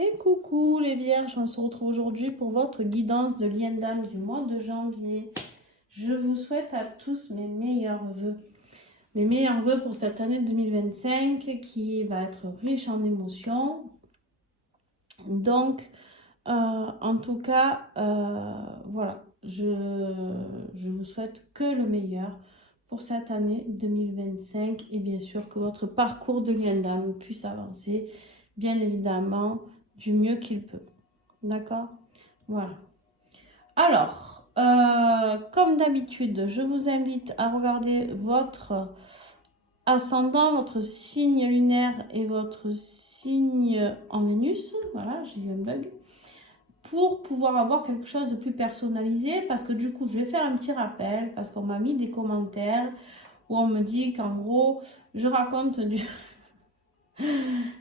Et coucou les vierges, on se retrouve aujourd'hui pour votre guidance de lien d'âme du mois de janvier. Je vous souhaite à tous mes meilleurs vœux. Mes meilleurs vœux pour cette année 2025 qui va être riche en émotions. Donc, en tout cas, voilà, je vous souhaite que le meilleur pour cette année 2025 et bien sûr que votre parcours de lien d'âme puisse avancer, bien évidemment, du mieux qu'il peut. D'accord? Voilà. Alors, comme d'habitude, je vous invite à regarder votre ascendant, votre signe lunaire et votre signe en Vénus. Voilà, j'ai eu un bug. Pour pouvoir avoir quelque chose de plus personnalisé, parce que du coup, je vais faire un petit rappel, parce qu'on m'a mis des commentaires où on me dit qu'en gros, je raconte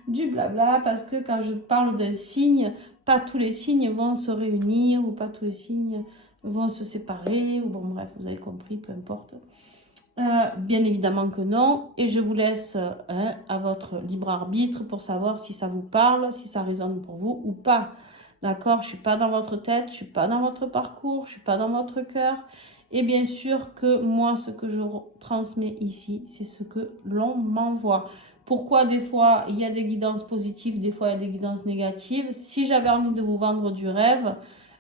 du blabla, parce que quand je parle de signes, pas tous les signes vont se réunir, ou pas tous les signes vont se séparer, ou bon bref, vous avez compris, peu importe. Bien évidemment que non, et je vous laisse à votre libre arbitre pour savoir si ça vous parle, si ça résonne pour vous ou pas. D'accord? Je ne suis pas dans votre tête, je ne suis pas dans votre parcours, je ne suis pas dans votre cœur. Et bien sûr que moi, ce que je transmets ici, c'est ce que l'on m'envoie. Pourquoi des fois, il y a des guidances positives, des fois, il y a des guidances négatives. Si j'avais envie de vous vendre du rêve,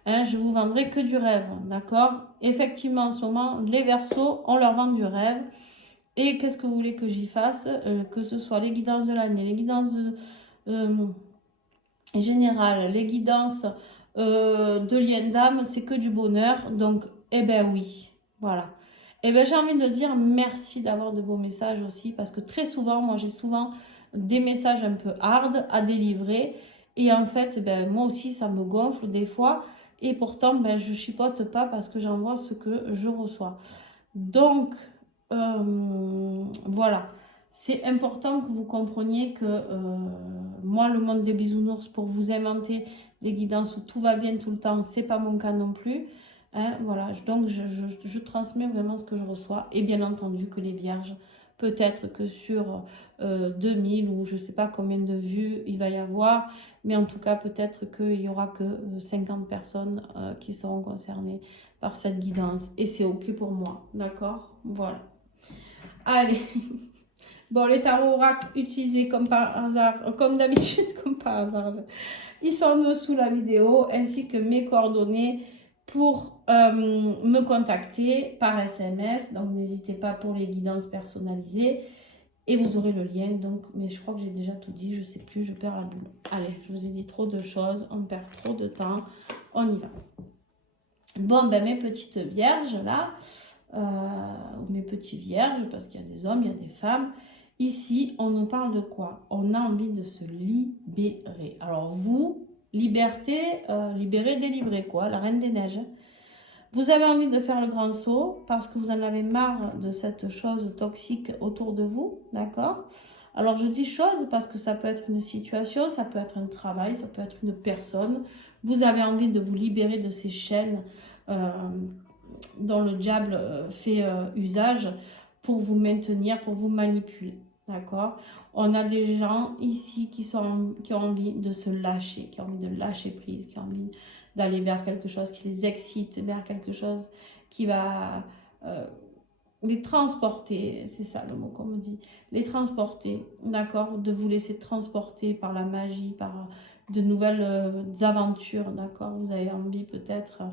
je vous vendrai que du rêve, d'accord? Effectivement, en ce moment, les Verseaux, on leur vend du rêve. Et qu'est-ce que vous voulez que j'y fasse? Que ce soit les guidances de l'année, les guidances générales, les guidances de lien d'âme, c'est que du bonheur. Donc, eh ben oui, voilà. Eh ben j'ai envie de dire merci d'avoir de beaux messages aussi, parce que très souvent, moi j'ai souvent des messages un peu hard à délivrer. Et en fait, ben, moi aussi, ça me gonfle des fois. Et pourtant, ben, je chipote pas parce que j'envoie ce que je reçois. Donc, voilà. C'est important que vous compreniez que moi, le monde des bisounours, pour vous inventer des guidances où tout va bien tout le temps, c'est pas mon cas non plus. Hein, voilà. Donc, je transmets vraiment ce que je reçois. Et bien entendu que les vierges, peut-être que sur 2000 ou je sais pas combien de vues il va y avoir, mais en tout cas, peut-être qu'il y aura que 50 personnes qui seront concernées par cette guidance. Et c'est OK pour moi. D'accord? Voilà. Allez. Bon, les tarots oracles utilisés comme par hasard, comme d'habitude, comme par hasard, ils sont en dessous la vidéo, ainsi que mes coordonnées pour me contacter par SMS. Donc, n'hésitez pas pour les guidances personnalisées. Et vous aurez le lien, donc, mais je crois que j'ai déjà tout dit, je sais plus, je perds la boule. Allez, je vous ai dit trop de choses, on perd trop de temps, on y va. Bon, ben mes petites vierges là, ou mes petits vierges, parce qu'il y a des hommes, il y a des femmes. Ici, on nous parle de quoi? On a envie de se libérer. Alors vous, liberté, libérer, délivrer quoi? La Reine des Neiges. Vous avez envie de faire le grand saut parce que vous en avez marre de cette chose toxique autour de vous, d'accord? Alors je dis chose parce que ça peut être une situation, ça peut être un travail, ça peut être une personne. Vous avez envie de vous libérer de ces chaînes dont le diable fait usage pour vous maintenir, pour vous manipuler. D'accord? On a des gens ici qui ont envie de se lâcher, qui ont envie de lâcher prise, qui ont envie d'aller vers quelque chose qui les excite, vers quelque chose qui va les transporter, c'est ça le mot qu'on me dit, les transporter, d'accord? De vous laisser transporter par la magie, par de nouvelles aventures, d'accord? Vous avez envie peut-être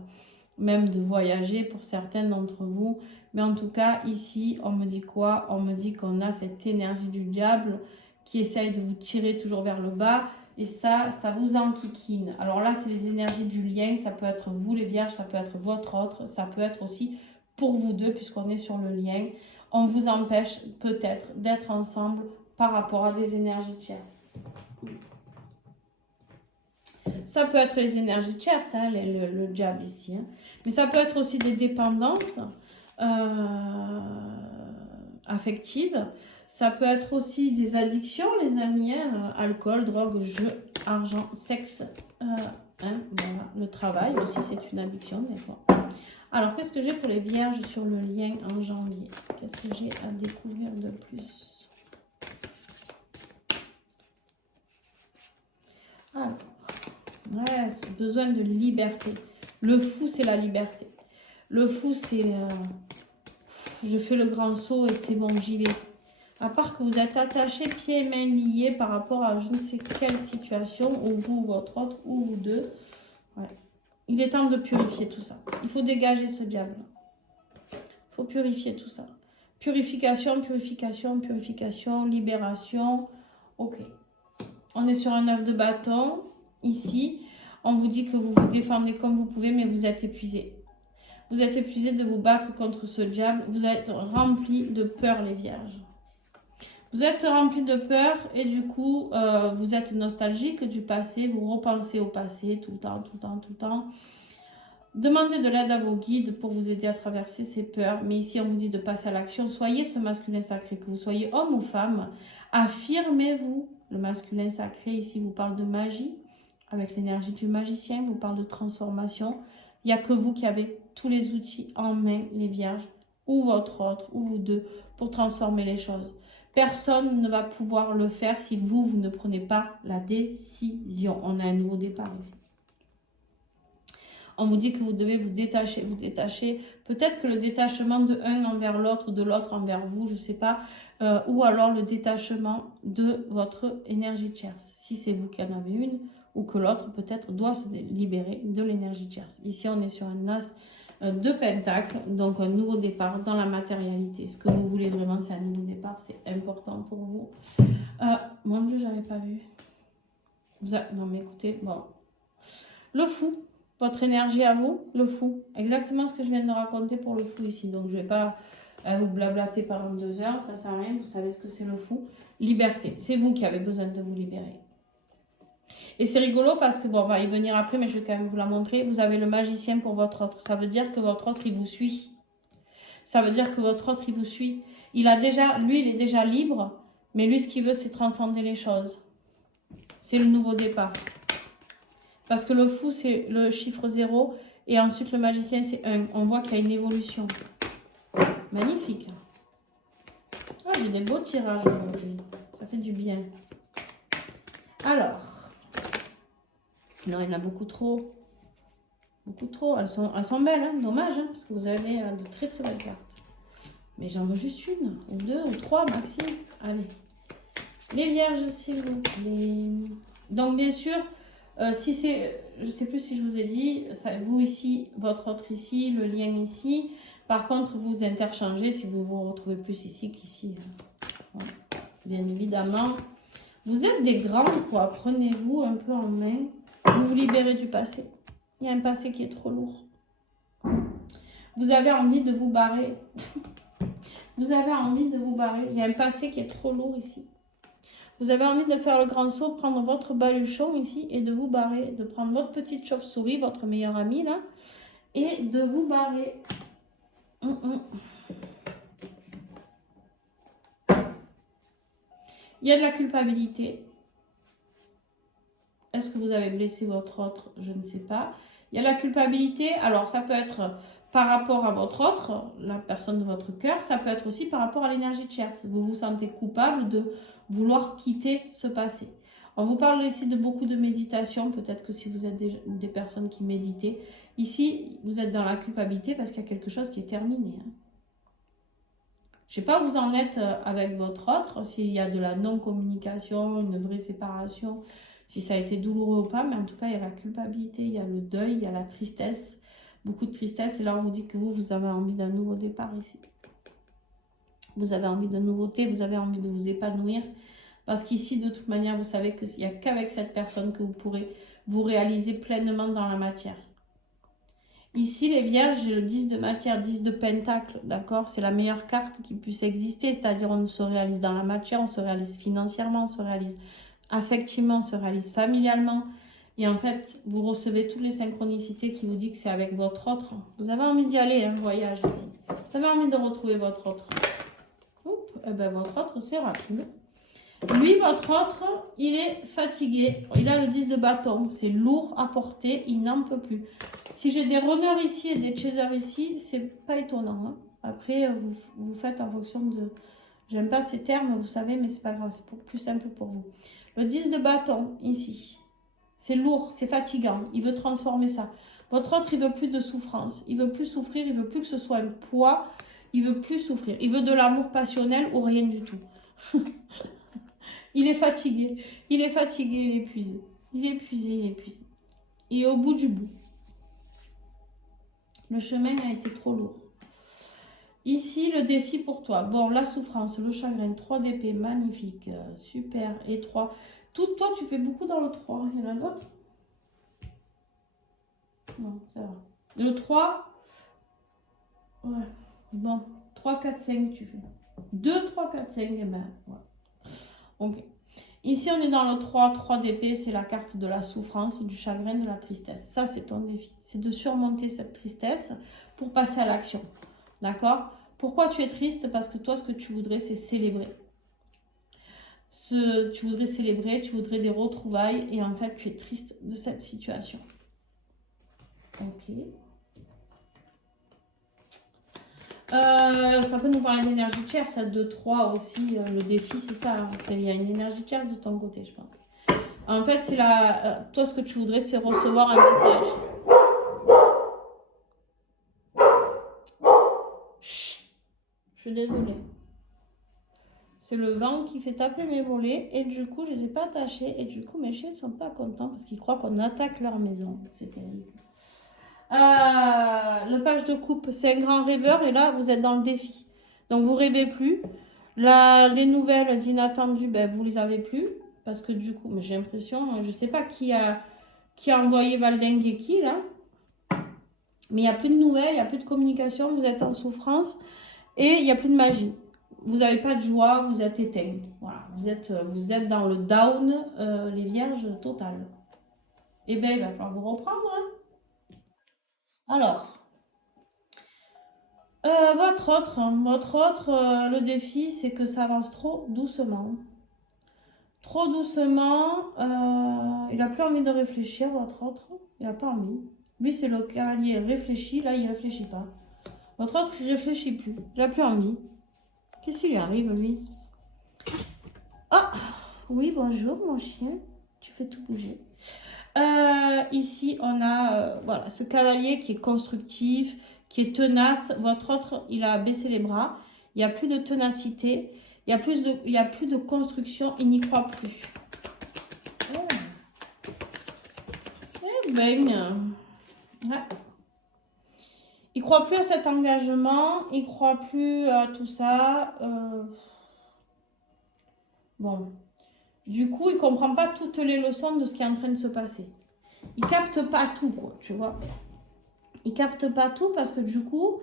même de voyager pour certains d'entre vous. Mais en tout cas, ici, on me dit quoi? On me dit qu'on a cette énergie du diable qui essaye de vous tirer toujours vers le bas. Et ça vous enquiquine. Alors là, c'est les énergies du lien. Ça peut être vous, les vierges, ça peut être votre autre. Ça peut être aussi pour vous deux, puisqu'on est sur le lien. On vous empêche peut-être d'être ensemble par rapport à des énergies tierces. Ça peut être les énergies tierces, hein, le diable ici. Hein. Mais ça peut être aussi des dépendances affectives. Ça peut être aussi des addictions, les amis. Hein, alcool, drogue, jeu, argent, sexe. Hein, voilà. Le travail aussi, c'est une addiction des fois. Alors, qu'est-ce que j'ai pour les vierges sur le lien en janvier? Qu'est-ce que j'ai à découvrir de plus? Alors. Ouais, ce besoin de liberté. Le fou, c'est la liberté. Le fou, c'est... je fais le grand saut et c'est bon, j'y vais. À part que vous êtes attaché, pieds et mains liés par rapport à je ne sais quelle situation, ou vous, ou votre autre, ou vous deux. Ouais. Il est temps de purifier tout ça. Il faut dégager ce diable. Il faut purifier tout ça. Purification, purification, purification, libération. Ok. On est sur un 9 de bâton. Ici, on vous dit que vous vous défendez comme vous pouvez, mais vous êtes épuisé. Vous êtes épuisé de vous battre contre ce diable. Vous êtes rempli de peur, les vierges. Vous êtes rempli de peur et du coup, vous êtes nostalgique du passé. Vous repensez au passé tout le temps, tout le temps, tout le temps. Demandez de l'aide à vos guides pour vous aider à traverser ces peurs. Mais ici, on vous dit de passer à l'action. Soyez ce masculin sacré, que vous soyez homme ou femme. Affirmez-vous. Le masculin sacré, ici, vous parle de magie. Avec l'énergie du magicien, vous parle de transformation. Il n'y a que vous qui avez tous les outils en main, les vierges, ou votre autre, ou vous deux, pour transformer les choses. Personne ne va pouvoir le faire si vous ne prenez pas la décision. On a un nouveau départ ici. On vous dit que vous devez vous détacher, vous détacher. Peut-être que le détachement de un envers l'autre, de l'autre envers vous, je ne sais pas. Ou alors le détachement de votre énergie tierce. Si c'est vous qui en avez une, ou que l'autre peut-être doit se libérer de l'énergie tierce. Ici, on est sur un as de pentacle, donc un nouveau départ dans la matérialité. Ce que vous voulez vraiment, c'est un nouveau départ, c'est important pour vous. Mon Dieu, j'avais pas vu. Non mais écoutez, bon. Le fou. Votre énergie à vous, le fou. Exactement ce que je viens de raconter pour le fou ici. Donc, je ne vais pas vous blablater pendant 2 heures. Ça ne sert à rien. Vous savez ce que c'est le fou. Liberté. C'est vous qui avez besoin de vous libérer. Et c'est rigolo parce que, bon, on va y venir après, mais je vais quand même vous la montrer. Vous avez le magicien pour votre autre. Ça veut dire que votre autre, il vous suit. Ça veut dire que votre autre, il vous suit. Il est déjà libre. Mais lui, ce qu'il veut, c'est transcender les choses. C'est le nouveau départ. Parce que le fou, c'est le chiffre 0. Et ensuite, le magicien, c'est 1. On voit qu'il y a une évolution. Magnifique. Ah, j'ai des beaux tirages aujourd'hui. Ça fait du bien. Alors. Non, il y en a beaucoup trop. Beaucoup trop. Elles sont belles, hein. Dommage, hein, parce que vous avez de très très belles cartes. Mais j'en veux juste une, ou 2, ou 3 maxi. Allez. Les vierges, s'il vous plaît. Donc, bien sûr... si c'est, je ne sais plus si je vous ai dit, ça, vous ici, votre autre ici, le lien ici. Par contre, vous interchangez si vous vous retrouvez plus ici qu'ici. Voilà. Bien évidemment. Vous êtes des grands, quoi. Prenez-vous un peu en main. Vous vous libérez du passé. Il y a un passé qui est trop lourd. Vous avez envie de vous barrer. Vous avez envie de vous barrer. Il y a un passé qui est trop lourd ici. Vous avez envie de faire le grand saut, prendre votre baluchon ici et de vous barrer. De prendre votre petite chauve-souris, votre meilleure amie là, et de vous barrer. Il y a de la culpabilité. Est-ce que vous avez blessé votre autre? Je ne sais pas. Il y a la culpabilité. Alors, ça peut être par rapport à votre autre, la personne de votre cœur. Ça peut être aussi par rapport à l'énergie tierce. Vous vous sentez coupable de vouloir quitter ce passé. On vous parle ici de beaucoup de méditation. Peut-être que si vous êtes des personnes qui méditez, ici, vous êtes dans la culpabilité parce qu'il y a quelque chose qui est terminé. Hein. Je ne sais pas où vous en êtes avec votre autre, s'il y a de la non-communication, une vraie séparation, si ça a été douloureux ou pas, mais en tout cas, il y a la culpabilité, il y a le deuil, il y a la tristesse, beaucoup de tristesse. Et là, on vous dit que vous avez envie d'un nouveau départ ici. Vous avez envie de nouveauté, vous avez envie de vous épanouir. Parce qu'ici, de toute manière, vous savez qu'il n'y a qu'avec cette personne que vous pourrez vous réaliser pleinement dans la matière. Ici, les vierges, j'ai le 10 de matière, 10 de pentacle, d'accord? C'est la meilleure carte qui puisse exister, c'est-à-dire on se réalise dans la matière, on se réalise financièrement, on se réalise affectivement, on se réalise familialement. Et en fait, vous recevez toutes les synchronicités qui vous disent que c'est avec votre autre. Vous avez envie d'y aller, un voyage ici. Vous avez envie de retrouver votre autre. Oups, eh ben, votre autre, c'est rapide. Lui, votre autre, il est fatigué. Il a le 10 de bâton. C'est lourd à porter. Il n'en peut plus. Si j'ai des runners ici et des chasers ici, c'est pas étonnant. Hein. Après, vous faites en fonction de... J'aime pas ces termes, vous savez, mais c'est pas grave. C'est plus simple pour vous. Le 10 de bâton, ici. C'est lourd, c'est fatigant. Il veut transformer ça. Votre autre, il veut plus de souffrance. Il veut plus souffrir, il veut plus que ce soit un poids. Il veut plus souffrir. Il veut de l'amour passionnel ou rien du tout. Il est fatigué. Il est fatigué, il est épuisé. Il est épuisé, il est épuisé. Il est au bout du bout. Le chemin a été trop lourd. Ici, le défi pour toi. Bon, la souffrance, le chagrin, 3 d'épée, magnifique, super. Et 3. Tout, toi, tu fais beaucoup dans le 3. Il y en a d'autres? Non, ça va. Le 3, ouais. Bon, 3, 4, 5, tu fais. 2, 3, 4, 5, et ben, ouais. Ok. Ici, on est dans le 3, 3 d'épée, c'est la carte de la souffrance, du chagrin, de la tristesse. Ça, c'est ton défi. C'est de surmonter cette tristesse pour passer à l'action. D'accord? Pourquoi tu es triste? Parce que toi, ce que tu voudrais, c'est célébrer. Tu voudrais célébrer, tu voudrais des retrouvailles, et en fait, tu es triste de cette situation. Ok. Ça peut nous parler d'énergie tiers, ça 2-3 aussi. Le défi, c'est ça. Hein. Il y a une énergie tierce de ton côté, je pense. En fait, c'est toi, ce que tu voudrais, c'est recevoir un message. Chut. Je suis désolée. C'est le vent qui fait taper mes volets et du coup, je ne les ai pas attachés. Et du coup, mes chiens ne sont pas contents parce qu'ils croient qu'on attaque leur maison. C'est terrible. Le page de coupe, c'est un grand rêveur et là, vous êtes dans le défi. Donc, vous rêvez plus. Là, les nouvelles inattendues, ben, vous les avez plus. Parce que du coup, j'ai l'impression, je ne sais pas qui a envoyé Valdingue et qui, là. Mais il n'y a plus de nouvelles, il n'y a plus de communication, vous êtes en souffrance et il n'y a plus de magie. Vous n'avez pas de joie, vous êtes éteint. Voilà, vous êtes dans le down, les vierges totales. Eh bien, il va falloir vous reprendre. Hein. Alors, votre autre, le défi, c'est que ça avance trop doucement. Trop doucement. Il n'a plus envie de réfléchir, votre autre. Il n'a pas envie. Lui, c'est le cavalier réfléchi. Là, il ne réfléchit pas. Votre autre, il ne réfléchit plus. Il n'a plus envie. Qu'est-ce qui lui arrive, lui? Ah, oui, bonjour, mon chien. Tu fais tout bouger. Ici, on a voilà, ce cavalier qui est constructif, qui est tenace. Votre autre, il a baissé les bras. Il n'y a plus de ténacité. Il n'y a plus de construction. Il n'y croit plus. Oh. Eh ben, ouais. Il ne croit plus à cet engagement. Il ne croit plus à tout ça. Bon. Du coup, il ne comprend pas toutes les leçons de ce qui est en train de se passer. Il capte pas tout, quoi, tu vois. Il capte pas tout parce que du coup,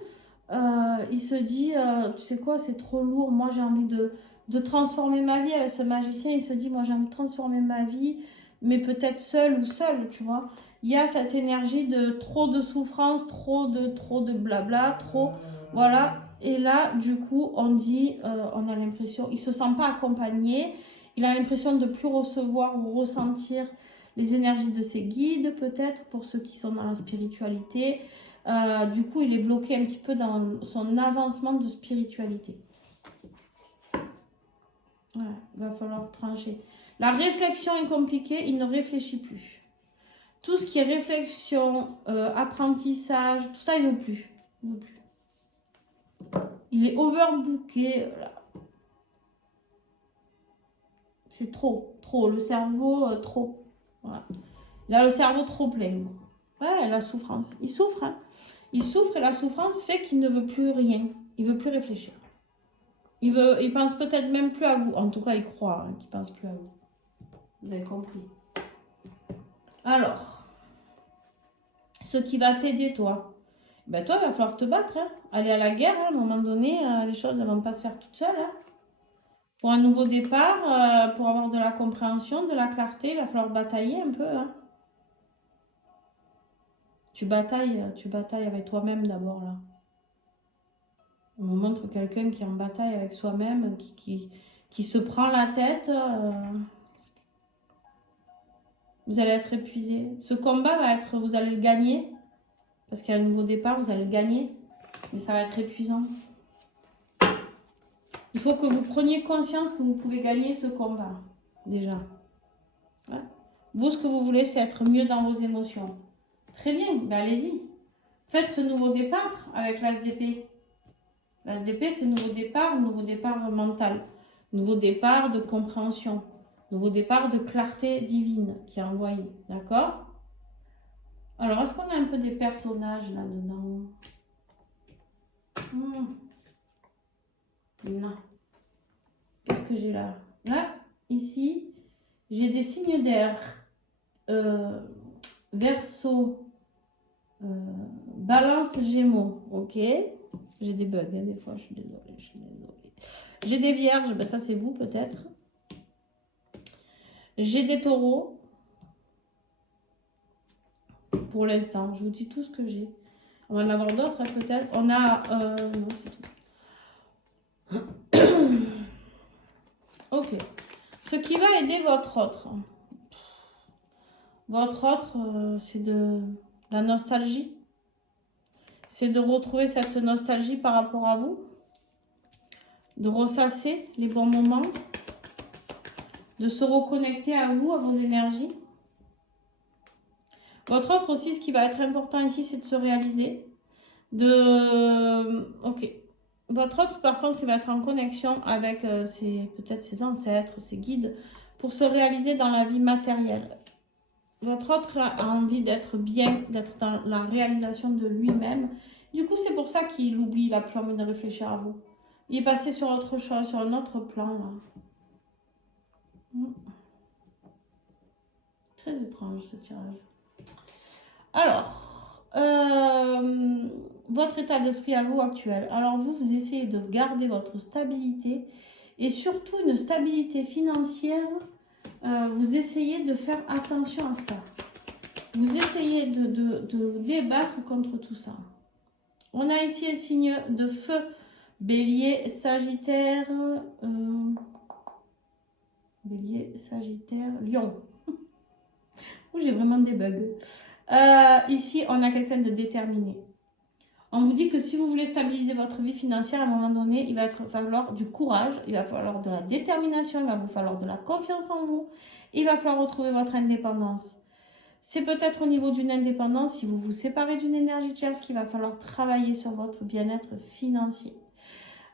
il se dit, tu sais quoi, c'est trop lourd. Moi, j'ai envie de transformer ma vie avec ce magicien. Il se dit, moi, j'ai envie de transformer ma vie, mais peut-être seul ou seul, tu vois. Il y a cette énergie de trop de souffrance, trop de blabla, trop, voilà. Et là, du coup, on dit, on a l'impression, il se sent pas accompagné. Il a l'impression de ne plus recevoir ou ressentir les énergies de ses guides, peut-être, pour ceux qui sont dans la spiritualité. Du coup, il est bloqué un petit peu dans son avancement de spiritualité. Ouais, il va falloir trancher. La réflexion est compliquée, il ne réfléchit plus. Tout ce qui est réflexion, apprentissage, tout ça, il ne veut plus. Il veut plus. Il est overbooké. Là. C'est trop. Le cerveau, trop. Voilà. Il a le cerveau trop plein. Ouais, la souffrance. Il souffre. Hein. Il souffre et la souffrance fait qu'il ne veut plus rien. Il ne veut plus réfléchir. Il pense peut-être même plus à vous. En tout cas, il croit qu'il ne pense plus à vous. Vous avez compris. Alors, ce qui va t'aider, toi, ben toi, il va falloir te battre. Hein. Aller à la guerre, hein. À un moment donné, les choses ne vont pas se faire toutes seules. Hein. Pour un nouveau départ, pour avoir de la compréhension, de la clarté, il va falloir batailler un peu. Hein. Tu batailles avec toi-même d'abord, là. On nous montre quelqu'un qui est en bataille avec soi-même, qui se prend la tête. Vous allez être épuisé. Ce combat va être, vous allez le gagner. Parce qu'il y a un nouveau départ, vous allez le gagner. Mais ça va être épuisant. Il faut que vous preniez conscience que vous pouvez gagner ce combat. Déjà. Ouais. Vous, ce que vous voulez, c'est être mieux dans vos émotions. Très bien, ben allez-y. Faites ce nouveau départ avec l'As d'épée. L'As d'épée, c'est nouveau départ mental. Nouveau départ de compréhension. Nouveau départ de clarté divine qui est envoyé. D'accord? Alors, est-ce qu'on a un peu des personnages là-dedans? Non. Qu'est-ce que j'ai là? Là, ici, j'ai des signes d'air. Verseau, Balance, Gémeaux. Ok. J'ai des bugs, hein, des fois, je suis désolée. J'ai des vierges, ben ça c'est vous peut-être. J'ai des taureaux. Pour l'instant, je vous dis tout ce que j'ai. On va en avoir d'autres, hein, peut-être. On a... non, c'est tout. Ok. Ce qui va aider votre autre. Votre autre, c'est de la nostalgie. C'est de retrouver cette nostalgie par rapport à vous. De ressasser les bons moments. De se reconnecter à vous, à vos énergies. Votre autre aussi, ce qui va être important ici, c'est de se réaliser. Ok. Votre autre, par contre, il va être en connexion avec peut-être ses ancêtres, ses guides, pour se réaliser dans la vie matérielle. Votre autre a envie d'être bien, d'être dans la réalisation de lui-même. Du coup, c'est pour ça qu'il oublie, il n'a plus envie de réfléchir à vous. Il est passé sur autre chose, sur un autre plan, là. Très étrange, ce tirage. Alors, votre état d'esprit à vous actuel. Alors, vous essayez de garder votre stabilité et surtout une stabilité financière. Vous essayez de faire attention à ça. Vous essayez de vous débattre contre tout ça. On a ici un signe de feu. Bélier, Sagittaire. Bélier, Sagittaire, Lion. J'ai vraiment des bugs. Ici, on a quelqu'un de déterminé. On vous dit que si vous voulez stabiliser votre vie financière, à un moment donné, il va falloir du courage, il va falloir de la détermination, il va vous falloir de la confiance en vous, il va falloir retrouver votre indépendance. C'est peut-être au niveau d'une indépendance, si vous vous séparez d'une énergie tierce, qu'il va falloir travailler sur votre bien-être financier.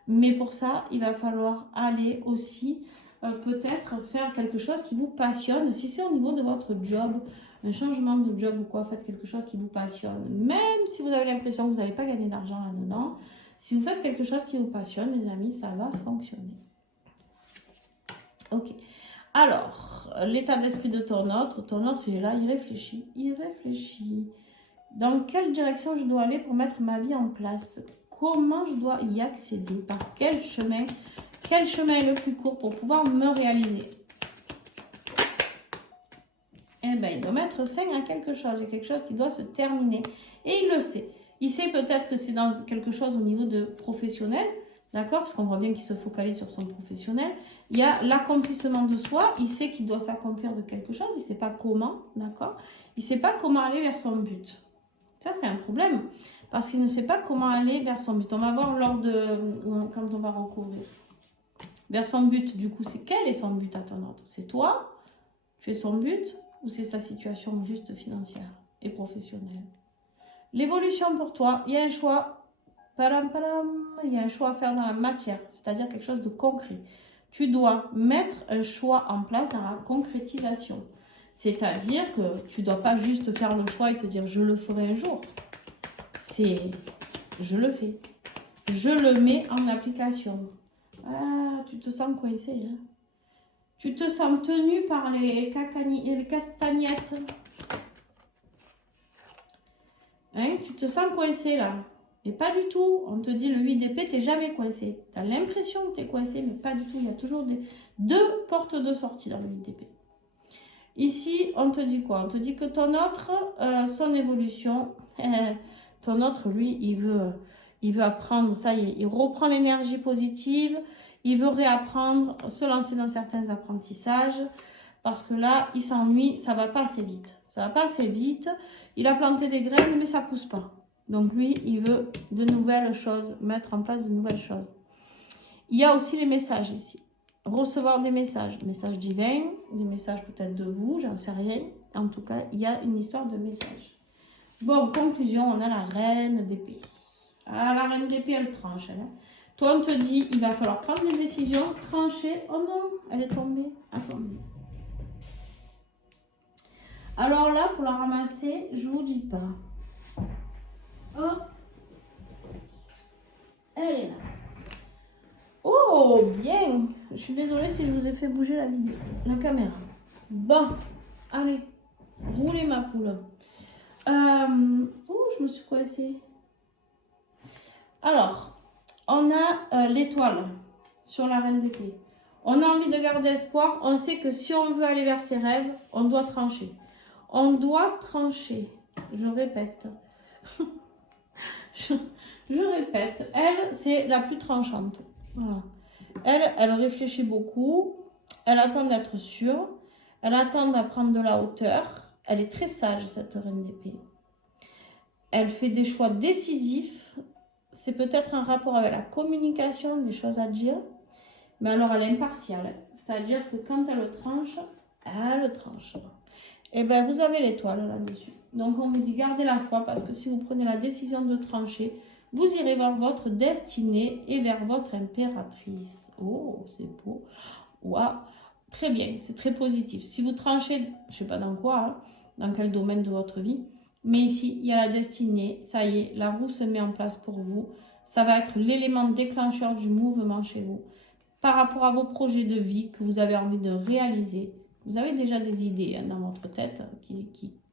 Mais pour ça, il va falloir aller aussi peut-être faire quelque chose qui vous passionne. Si c'est au niveau de votre job, un changement de job ou quoi, faites quelque chose qui vous passionne. Même si vous avez l'impression que vous n'allez pas gagner d'argent là-dedans, si vous faites quelque chose qui vous passionne, les amis, ça va fonctionner. Ok. Alors, l'état d'esprit de ton autre, il est là, il réfléchit. Dans quelle direction je dois aller pour mettre ma vie en place? Comment je dois y accéder? Par quel chemin? Quel chemin est le plus court pour pouvoir me réaliser? Eh bien, il doit mettre fin à quelque chose. Il y a quelque chose qui doit se terminer. Et il le sait. Il sait peut-être que c'est dans quelque chose au niveau de professionnel. D'accord? Parce qu'on voit bien qu'il se focalise sur son professionnel. Il y a l'accomplissement de soi. Il sait qu'il doit s'accomplir de quelque chose. Il ne sait pas comment. D'accord? Il ne sait pas comment aller vers son but. Ça, c'est un problème. Parce qu'il ne sait pas comment aller vers son but. On va voir quand on va recouvrir. Vers son but, du coup, c'est quel est son but à ton autre? C'est toi? Tu es son but? Ou c'est sa situation juste financière et professionnelle? L'évolution pour toi, il y a un choix. Il y a un choix à faire dans la matière, c'est-à-dire quelque chose de concret. Tu dois mettre un choix en place dans la concrétisation. C'est-à-dire que tu ne dois pas juste faire le choix et te dire « je le ferai un jour ». C'est « je le fais ». Je le mets en application. Ah, tu te sens coincé, hein? Tu te sens tenu par les castagnettes. Hein? Tu te sens coincé là. Mais pas du tout. On te dit le 8 d'épée, tu n'es jamais coincé. Tu as l'impression que tu es coincé, mais pas du tout. Il y a toujours deux portes de sortie dans le 8 d'épée. Ici, on te dit quoi? On te dit que ton autre, son évolution, ton autre, lui, il veut apprendre, ça y est, il reprend l'énergie positive, il veut réapprendre, se lancer dans certains apprentissages, parce que là, il s'ennuie, ça va pas assez vite. Ça va pas assez vite, il a planté des graines, mais ça pousse pas. Donc lui, il veut de nouvelles choses, mettre en place de nouvelles choses. Il y a aussi les messages ici. recevoir des messages divins, des messages peut-être de vous, j'en sais rien. En tout cas, il y a une histoire de messages. Bon, conclusion, on a la reine d'épée. Ah, la reine d'épée, elle tranche. Elle, hein. Toi, on te dit, il va falloir prendre des décisions, trancher. Oh non, elle est tombée. Attendez. Alors là, pour la ramasser, je vous dis pas. Oh, elle est là. Oh, bien. Je suis désolée si je vous ai fait bouger la vidéo, la caméra. Bon, allez, roulez ma poule. Je me suis coincée. Alors, on a l'étoile sur la reine d'épée. On a envie de garder espoir. On sait que si on veut aller vers ses rêves, on doit trancher. On doit trancher. Je répète. je répète. Elle, c'est la plus tranchante. Voilà. Elle réfléchit beaucoup. Elle attend d'être sûre. Elle attend d'apprendre de la hauteur. Elle est très sage, cette reine d'épée. Elle fait des choix décisifs. C'est peut-être un rapport avec la communication, des choses à dire. Mais alors, elle est impartiale. C'est-à-dire que quand elle tranche, elle tranche. Et bien, vous avez l'étoile là-dessus. Donc, on vous dit gardez la foi parce que si vous prenez la décision de trancher, vous irez vers votre destinée et vers votre impératrice. Oh, c'est beau. Waouh. Très bien, c'est très positif. Si vous tranchez, je ne sais pas dans quoi, hein, dans quel domaine de votre vie, mais ici, il y a la destinée. Ça y est, la roue se met en place pour vous. Ça va être l'élément déclencheur du mouvement chez vous. Par rapport à vos projets de vie que vous avez envie de réaliser, vous avez déjà des idées dans votre tête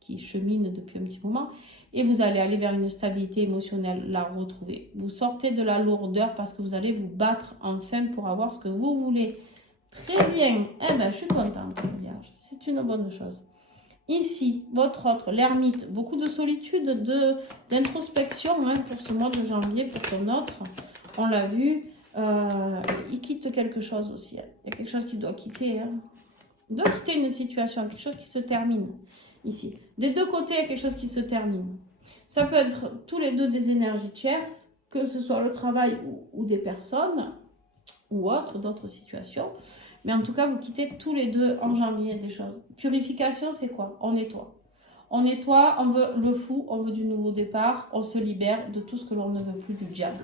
qui cheminent depuis un petit moment et vous allez aller vers une stabilité émotionnelle, la retrouver. Vous sortez de la lourdeur parce que vous allez vous battre enfin pour avoir ce que vous voulez. Très bien. Eh bien, je suis contente, Vierge. C'est une bonne chose. Ici, votre autre, l'ermite, beaucoup de solitude, d'introspection hein, pour ce mois de janvier, pour ton autre. On l'a vu. Il quitte quelque chose aussi. Il y a quelque chose qu'il doit quitter. Hein. Il doit quitter une situation, quelque chose qui se termine. Ici. Des deux côtés, il y a quelque chose qui se termine. Ça peut être tous les deux des énergies tierces, que ce soit le travail ou des personnes, ou d'autres situations. Mais en tout cas, vous quittez tous les deux en janvier des choses. Purification, c'est quoi? On nettoie. On nettoie, on veut le fou, on veut du nouveau départ, on se libère de tout ce que l'on ne veut plus du diable.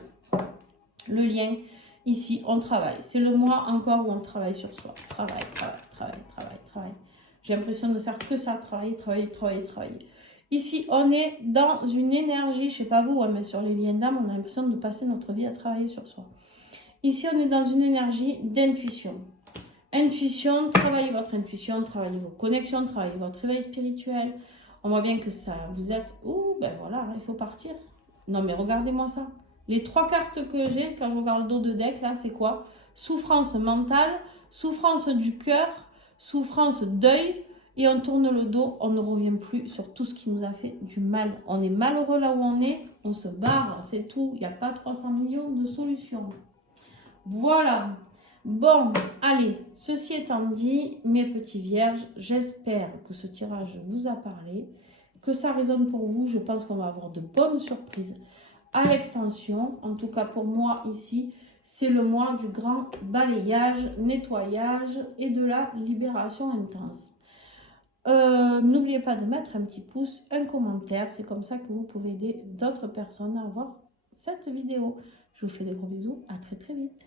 Le lien, ici, on travaille. C'est le mois encore où on travaille sur soi. Travail. J'ai l'impression de faire que ça, travailler. Ici, on est dans une énergie, je ne sais pas vous, mais sur les liens d'âme, on a l'impression de passer notre vie à travailler sur soi. Ici, on est dans une énergie d'intuition. Intuition, travaillez votre intuition, travaillez vos connexions, travaillez votre réveil spirituel. On voit bien que ça, vous êtes... Ouh, ben voilà, il faut partir. Non, mais regardez-moi ça. Les 3 cartes que j'ai, quand je regarde le dos de deck, là, c'est quoi? Souffrance mentale, souffrance du cœur, souffrance deuil. Et on tourne le dos, on ne revient plus sur tout ce qui nous a fait du mal. On est malheureux là où on se barre, c'est tout. Il n'y a pas 300 millions de solutions. Voilà. Bon, allez, ceci étant dit, mes petits vierges, j'espère que ce tirage vous a parlé, que ça résonne pour vous. Je pense qu'on va avoir de bonnes surprises à l'extension. En tout cas, pour moi, ici, c'est le mois du grand balayage, nettoyage et de la libération intense. N'oubliez pas de mettre un petit pouce, un commentaire. C'est comme ça que vous pouvez aider d'autres personnes à voir cette vidéo. Je vous fais des gros bisous. À très très vite.